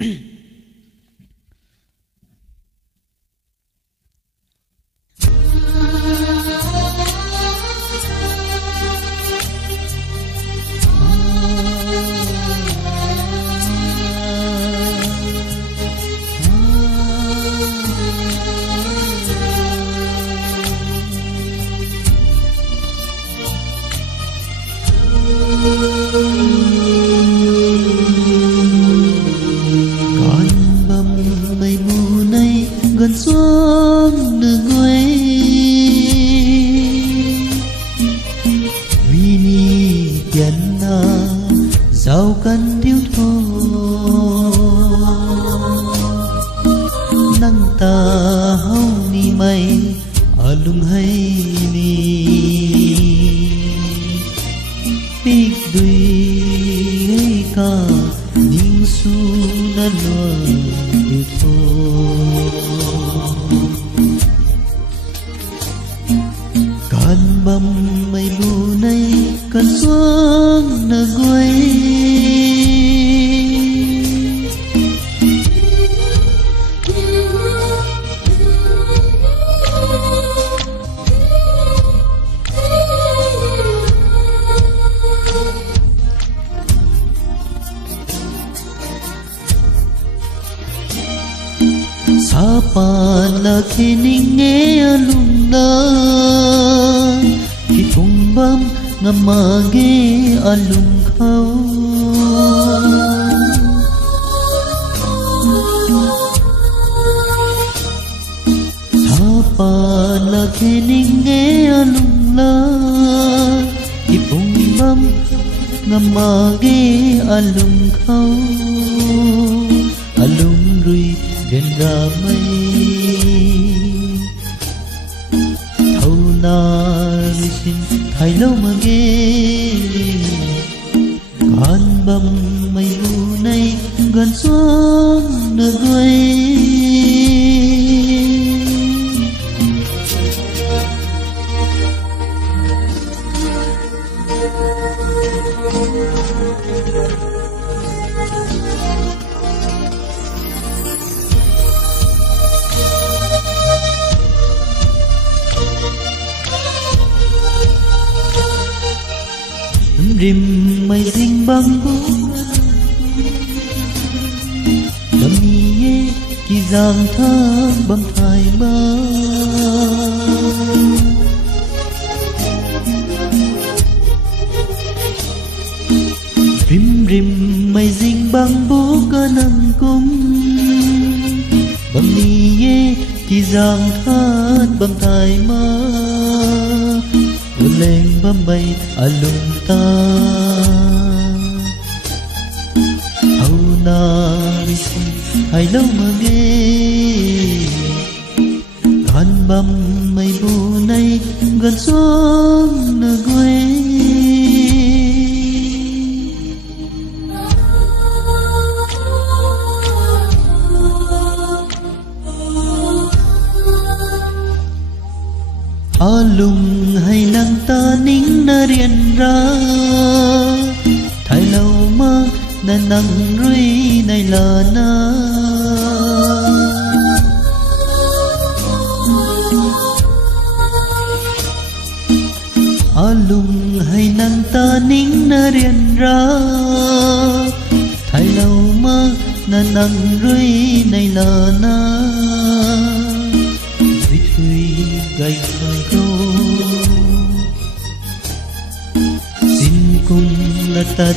Con bầm mây mù này gần xuống đường quê, vì ni tiền na giàu cần thiếu thốn nắng ta hau ni mây alung hay ni big dui hay ka ning su na lo du tho kan bam mây bu này kan xuống na guai Sapa là khi ninh nghe lung na khi tung bam ngam ma ge alung khâu Sapa là khi ninh nghe lung na khi tung bam ngam ma ge alung khâu alung rui gần ra mây thâu na xin thay lâu mà ghê con bầm mây u này gần xuống nửa quê rim mây dinh băng bố băng nhé kỳ giang thang băng thai ba rim mây dinh băng bố cơ nâng cung băng nhé kỳ giang thang băng thai ma lên bấm bay alung ta hầu na risi hay lâu mà nghe con bầm mây bu này gần xuống nửa quê alung hay nang ta ning na rian ra thay lâu mà na nang rui này là na alung hay nang ta ning na rian ra thay lâu mà na nang rui này là na gầy thời cô xin cùng là tật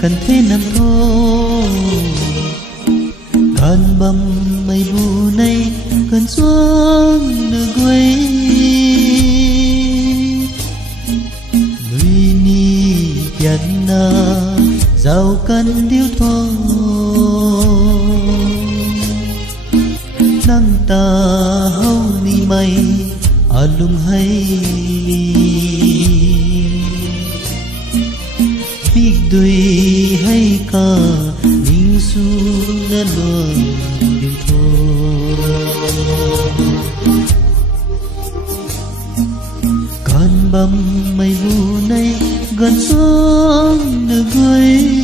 cần thế năm thô con bầm mây bu này cần xuống nửa quê người ni tiền na giàu cần thiếu thốn nắng ta hau ni mây alung hay big dui hay ka ning su na lo du tho con bầm mây bu này gần xuống nửa quê